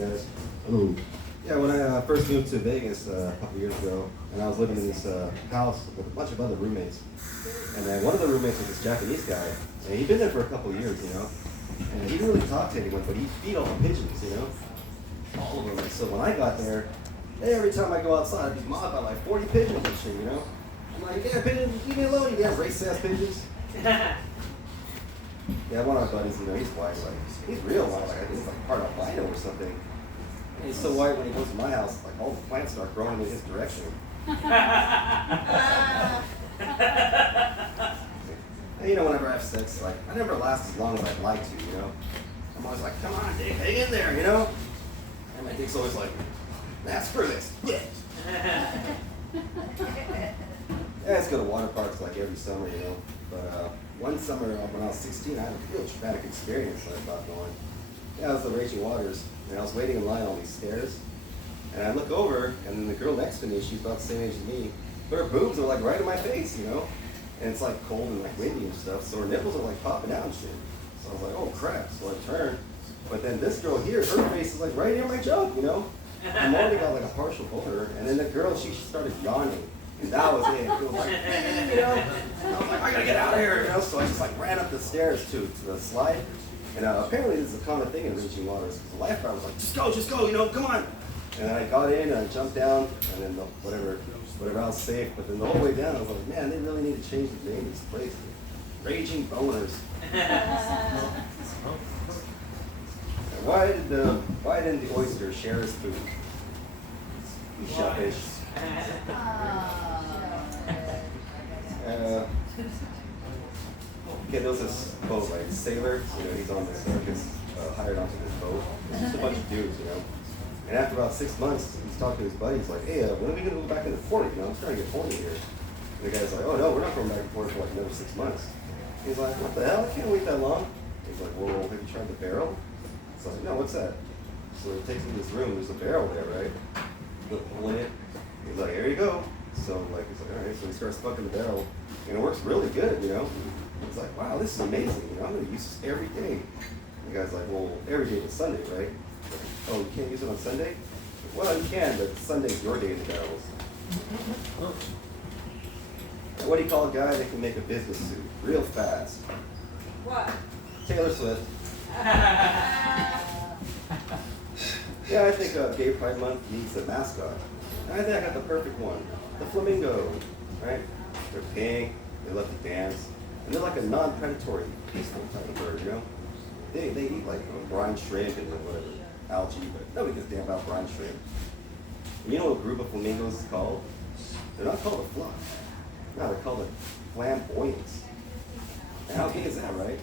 guys. Ooh. Yeah, when I first moved to Vegas a couple years ago, and I was living in this house with a bunch of other roommates, and then one of the roommates was this Japanese guy, and he'd been there for a couple years, you know, and he didn't really talk to anyone, but he'd feed all the pigeons, you know, all of them. And so when I got there, every time I go outside, I'd be mobbed by like 40 pigeons and shit, you know. I'm like, yeah, pigeons, leave me alone, you damn racist pigeons. Yeah, one of my buddies, you know, he's white, like, he's real white, like, I think he's like part albino or something. And he's so white when he goes to my house, like, all the plants start growing in his direction. And, you know, whenever I have sex, like, I never last as long as I'd like to, you know. I'm always like, come on, Dick, hang in there, you know. And my dick's always like, nah, screw this. Yeah, let's go to water parks like every summer, you know. But one summer when I was 16, I had a real traumatic experience that I thought going. Yeah, it was the raging waters, and I was waiting in line on these stairs, and I look over, and then the girl next to me, she's about the same age as me, but her boobs are like right in my face, you know, and it's like cold and like windy and stuff, so her nipples are like popping out and shit. So I was like, oh crap, so I turned, but then this girl here, her face is like right near my junk, you know. I'm already got like a partial boner, and then the girl, she started yawning. And that was it. It was like, you know. And I was like, I gotta get out of here, you know. So I just like ran up the stairs to the slide. And apparently this is a common thing in raging waters. Because the lifeguard was like, just go, you know, come on. And then I got in and I jumped down, and then whatever I was safe. But then the whole way down, I was like, man, they really need to change the name of this place. Raging Boners. Why didn't the oyster share his food? You shellfish. Okay, there was this boat, right? Sailor, you know, he's on this circus, hired onto this boat. It's just a bunch of dudes, you know. And after about 6 months, he's talking to his buddies, like, hey, when are we gonna go back into the fort? You know, I'm starting to get horny here. And the guy's like, oh no, we're not going back and forth for like another 6 months. He's like, what the hell? I can't wait that long. He's like, well, have you tried the barrel? So I was like, no, what's that? So he takes me to this room. There's a barrel there, right? He'll pull in it. He's like, here you go. So like, he's like, all right. So he starts fucking the barrel, and it works really good, you know. It's like, wow, this is amazing. You know, I'm gonna use this every day. The guy's like, well, every day is Sunday, right? Like, oh, you can't use it on Sunday? Well, you can, but Sunday's your day in the barrels. What do you call a guy that can make a business suit real fast? What? Taylor Swift. Yeah, I think Gay Pride Month needs a mascot. And I think I got the perfect one. The flamingo, right? They're pink, they love to dance, and they're like a non-predatory, peaceful type of bird, you know? They eat like brine shrimp and whatever, algae, but nobody gives a damn about brine shrimp. And you know what a group of flamingos is called? They're not called a flock. No, they're called a flamboyance. And how gay is that, right?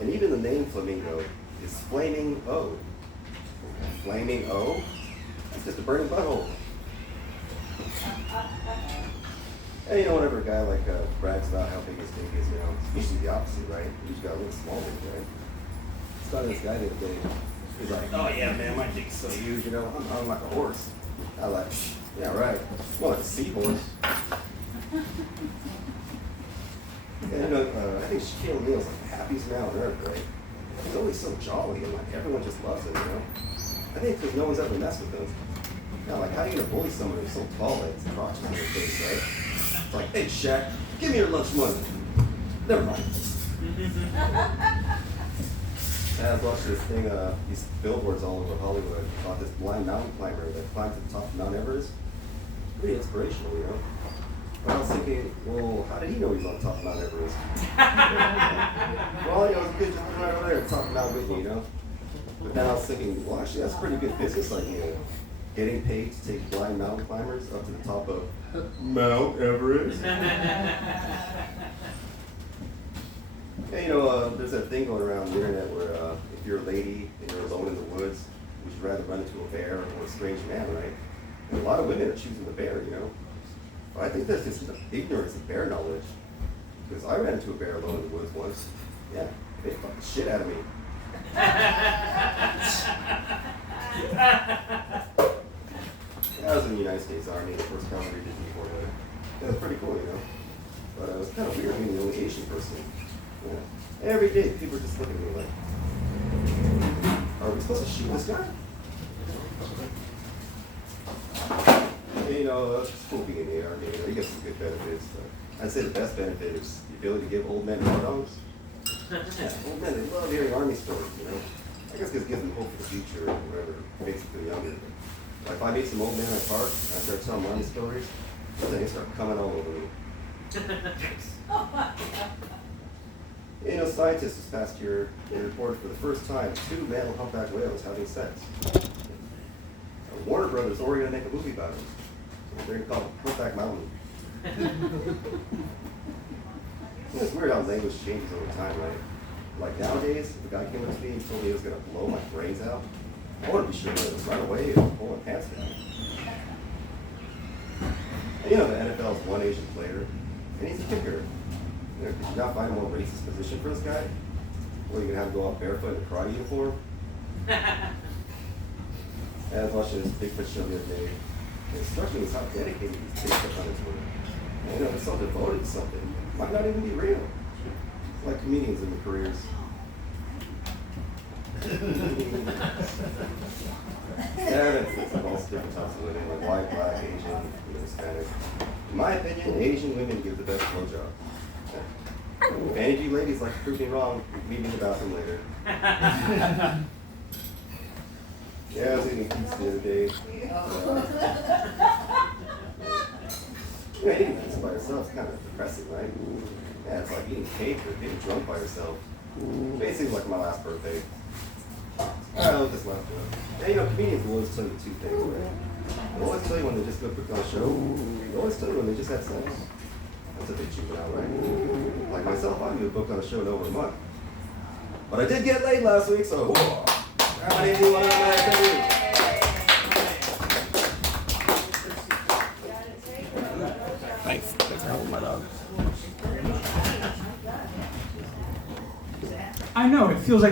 And even the name flamingo is flaming O. Flaming O? It's just a burning butthole. And you know, whenever a guy like brags about how big his dick is, you know, it's usually the opposite, right? You just got a little small dick, right? It's got this guy the other day. He's like, oh yeah, man, my dick's so huge, you know, I'm like a horse. I like, yeah, right. Well, like a seahorse. And you know, I think Shaquille O'Neal's like the happiest man on earth, right? He's always so jolly, and like everyone just loves him, you know. I think because no one's ever messed with him. You know, like how are you gonna bully someone who's so tall that it's crotches in their face, right? It's like, hey Shaq, give me your lunch money. Never mind. I was watching this thing, these billboards all over Hollywood about this blind mountain climber that climbed to the top of Mount Everest. Pretty inspirational, you know. But I was thinking, well, how did he know he was on top of Mount Everest? Well, you know, it's good just right over there at the top of Mount Whitney, you know. But then I was thinking, well, actually, that's a pretty good business idea. Getting paid to take blind mountain climbers up to the top of Mount Everest. Yeah, you know, there's that thing going around the internet where if you're a lady and you're alone in the woods, would you rather run into a bear or a strange man, right? And a lot of women are choosing the bear, you know. But I think that's just ignorance of bear knowledge. Because I ran into a bear alone in the woods once. Yeah, they fucked the shit out of me. I was in the United States Army, the first cavalry division before that. It was pretty cool, you know. But it was kind of weird being the only Asian person. Yeah. Every day, people were just looking at me like, are we supposed to shoot this guy? You know, it's cool being in the Army. You know, you get some good benefits. But I'd say the best benefit is the ability to give old men hard dogs. Yeah, old men, they love hearing Army stories, you know. I guess it gives them hope for the future or whatever makes them feel younger. Like if I meet some old man in a park and I start telling Army stories, they start coming all over me. You know, scientists this past year, they reported for the first time 2 male humpback whales having sex. Warner Brothers already gonna make a movie about it. They're gonna call it Humpback Mountain. It's weird how language changes over time, right? Like nowadays, if a guy came up to me and told me he was gonna blow my brains out, I wouldn't be sure whether to run away or pull my pants down. And you know, the NFL is one Asian player, and he's a kicker. You know, could you not find a more racist position for this guy? Well, you're gonna have to go out barefoot in a karate uniform? I was watching this Bigfoot show the other day, and it struck me as how dedicated these Bigfoot hunters were. And, you know, they're so devoted to something. It might not even be real. It's like comedians in their careers. Yeah, that's like all different types of women, like white, black, Asian, Hispanic. In my opinion, Asian women give the best blowjob. If any of you ladies like to prove me wrong, meet me in the bathroom later. Yeah, I was eating pizza the other day. Yeah, eating pizza by yourself is kind of depressing, right? Yeah, it's like eating cake or getting drunk by yourself. Basically like my last birthday. I'll just laugh it up. And you know, comedians will always tell you 2 things, right? They'll always tell you when they just go put on a show. They'll always tell you when they just had sex. That's a big cheap out, right? Like myself, I'm booked on a show in over a month. But I did get laid last week, so how many of you want to know what I tell you? Thanks for holding my dog. I know, it feels like